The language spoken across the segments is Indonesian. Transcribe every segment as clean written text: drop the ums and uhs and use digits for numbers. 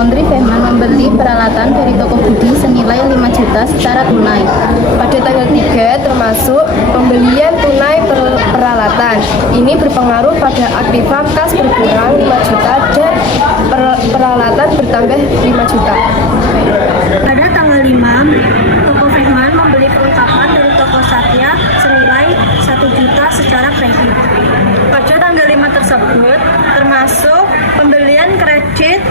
Laundry Fehman membeli peralatan dari toko Budi senilai 5 juta secara tunai. Pada tanggal 3 termasuk pembelian tunai peralatan. Ini berpengaruh pada aktiva kas berkurang 5 juta dan peralatan bertambah 5 juta. Pada tanggal 5, toko Fehman membeli perlengkapan dari toko Satya senilai 1 juta secara kredit. Pada tanggal 5 tersebut termasuk pembelian kredit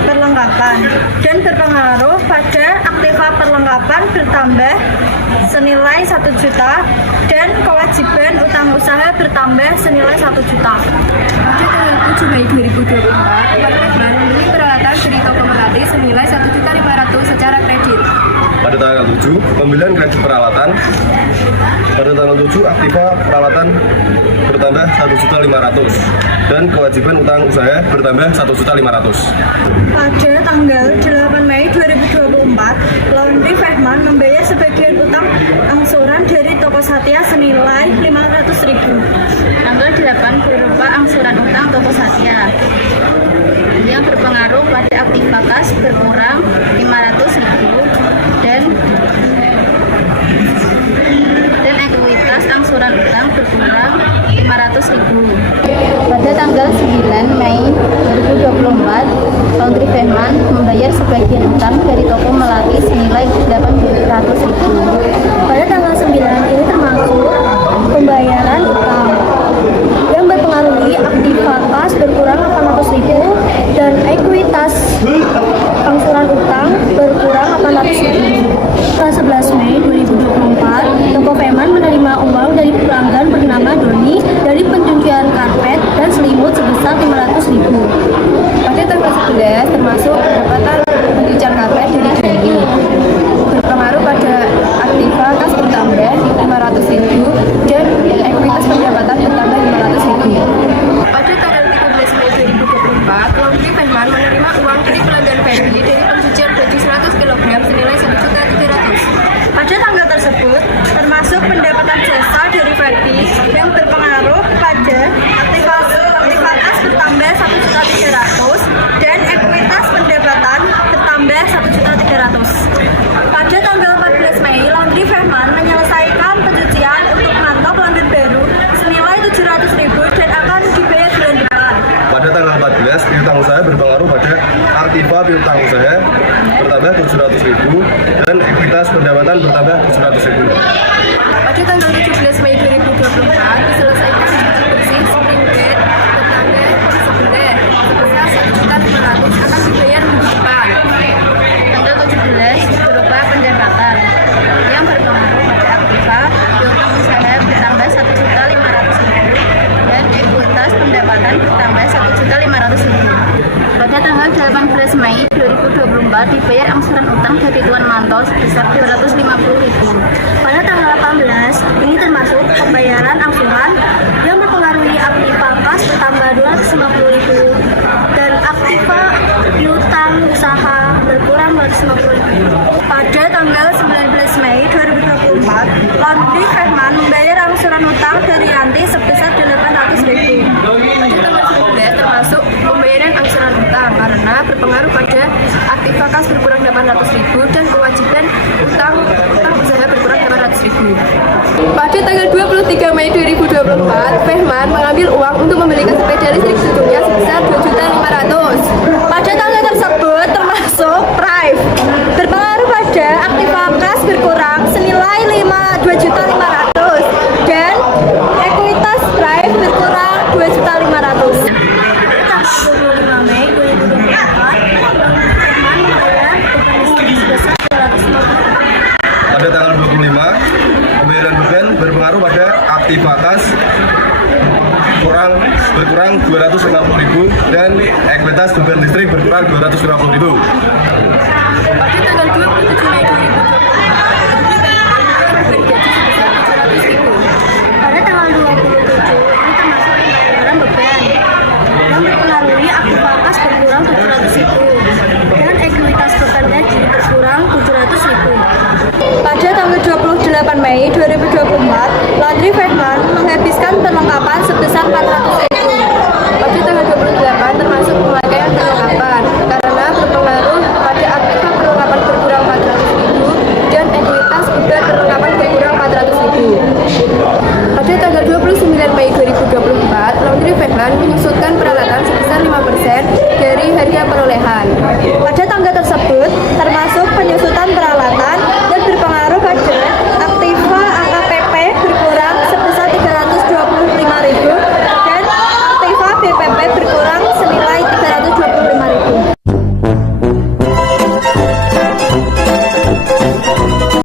perlengkapan dan berpengaruh pada aktiva perlengkapan bertambah senilai 1 juta dan kewajiban utang usaha bertambah senilai 1 juta. Pada tanggal 7 Mei 2024, Fehman membeli peralatan dari toko Melati senilai 1.500.000 secara kredit. Pada tanggal 7, pembelian kredit peralatan. Pada tanggal 7, aktiva peralatan bertambah 1.500.000 dan kewajiban utang usaha bertambah 1.500.000. Pada tanggal 8 Mei 2024, Laundry Fehman membayar sebagian utang angsuran dari toko Satya senilai 500.000. Tanggal 8 berupa angsuran utang toko Satya yang berpengaruh pada aktiva kas berkurang 500.000 dan ekuitas angsuran utang berkurang 500.000. Pada tanggal 9 Mei 2024, Laundry Fehman membayar sebagian utang dari toko Melati senilai 800.000. Pada tanggal 9 ini termasuk pembayaran utang yang mempengaruhi aktiva kas berkurang 800.000 dan ekuitas angsuran utang berkurang 800.000. Pada 11 Mei 2024, toko Fehman menerima uang dari pelanggan bernama Doni dari pencucian karpet dan selimut sebesar 500.000. Pada tanggal 11 termasuk pendapatan pencucian karpet dari Doni. Berpengaruh pada aktiva kas bertambah 500.000 dan ekuitas pendapatan bertambah 500.000. Pada tanggal 13 Mei 2024, Laundry Fehman menerima uang dari pelanggan Fendi dari pencucian baju 100 kg senilai 1.300.000. Pada tanggal tersebut termasuk pendapatan jasa dari Fendi yang berpengaruh pada aktivitas bertambah 1.300.000 dan ekuitas pendapatan bertambah 1.300.000. Pada tanggal 14 Mei, Laundry Fehman menyelesaikan pencucian untuk mantap pelanggan baru senilai 700.000 dan akan dibayar bulan depan. Pada tanggal 14, piutang usaha berpengaruh pada aktiva piutang usaha bertambah 700.000 dan ekuitas pendapatan bertambah 700.000. Pada tanggal 17 Mei 2024 diselesaikan cuci bersih spring bed bertambah sebelah sebesar 1.500.000 akan dibayar minggu depan. Tanggal 17 berupa pendapatan yang berpengaruh pada aktiva piutang usaha bertambah 1.500.000 dan ekuitas pendapatan bertambah 1.500.000. Pada tanggal 18 Mei 2024 dibayar angsuran utang dari Tuan Manto sebesar 250.000. Pada tanggal 18, ini termasuk pembayaran angsuran yang mempengaruhi aktiva kas bertambah 250.000 dan aktiva piutang usaha berkurang 250.000. Pada tanggal 19 Mei 2024, Laundry Fehman membayar angsuran utang dari Yanti sebesar 800.000. Pada tanggal 19 termasuk pembayaran angsuran utang karena berpengaruh pada aktiva kas berkurang 800.000 dan kewajiban utang usaha berkurang 800.000. Pada tanggal 23 Mei 2024, Fehman mengambil uang untuk membelikan sepeda listrik cucunya sebesar 2.500.000. Pada tanggal tersebut termasuk Prive berpengaruh pada aktiva kas berkurang senilai 2.500.000 dan ekuitas Prive berkurang 2.500.000. Tanggal 25 Mei 2024, Fehman membayar beban listrik sebesar 250.000. Pada tanggal 25, pembayaran beban berpengaruh pada aktiva kas berkurang 250.000 dan ekuitas beban listrik berkurang 250.000.